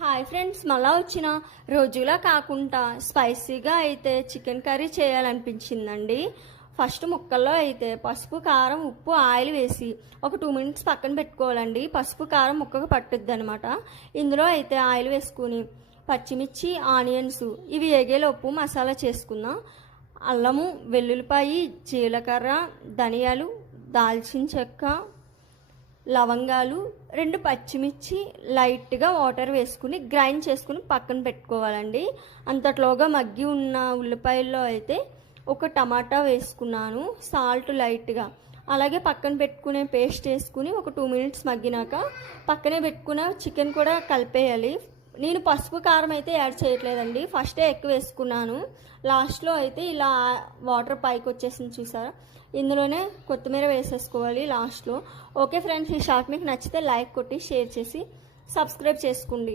Hi friends, మళ్ళా వచ్చిన రోజులా కాకుండా స్పైసీగా అయితే చికెన్ కర్రీ చేయాలనిపించిందండి. ఫస్ట్ ముక్కల్లో అయితే పసుపు, కారం, ఉప్పు, ఆయిల్ వేసి ఒక 2 మినిట్స్ పక్కన పెట్టుకోవాలండి. పసుపు కారం ముక్కకు పట్టుద్ది అనమాట. ఇందులో అయితే ఆయిల్ వేసుకుని పచ్చిమిర్చి, ఆనియన్స్ ఇవి ఎగేలోపు మసాలా చేసుకుందాం. అల్లము, వెల్లుల్లిపాయి, జీలకర్ర, ధనియాలు, దాల్చిన చెక్క, లవంగాలు, 2 పచ్చిమిర్చి లైట్గా వాటర్ వేసుకుని గ్రైండ్ చేసుకుని పక్కన పెట్టుకోవాలండి. అంతట్లోగా మగ్గి ఉన్న ఉల్లిపాయల్లో అయితే ఒక టమాటా వేసుకున్నాను, సాల్ట్ లైట్గా. అలాగే పక్కన పెట్టుకునే పేస్ట్ వేసుకుని ఒక 2 మినిట్స్ మగ్గినాక పక్కనే పెట్టుకున్న చికెన్ కూడా కలిపేయాలి. నేను పసుపు కారం అయితే యాడ్ చేయట్లేదండి, ఫస్టే ఎక్కువ వేసుకున్నాను. లాస్ట్లో అయితే ఇలా వాటర్ పైకి వచ్చేసింది చూసారా. ఇందులోనే కొత్తిమీర వేసేసుకోవాలి లాస్ట్లో. ఓకే ఫ్రెండ్స్, ఈ షార్ట్ మీకు నచ్చితే లైక్ కొట్టి షేర్ చేసి సబ్స్క్రైబ్ చేసుకోండి.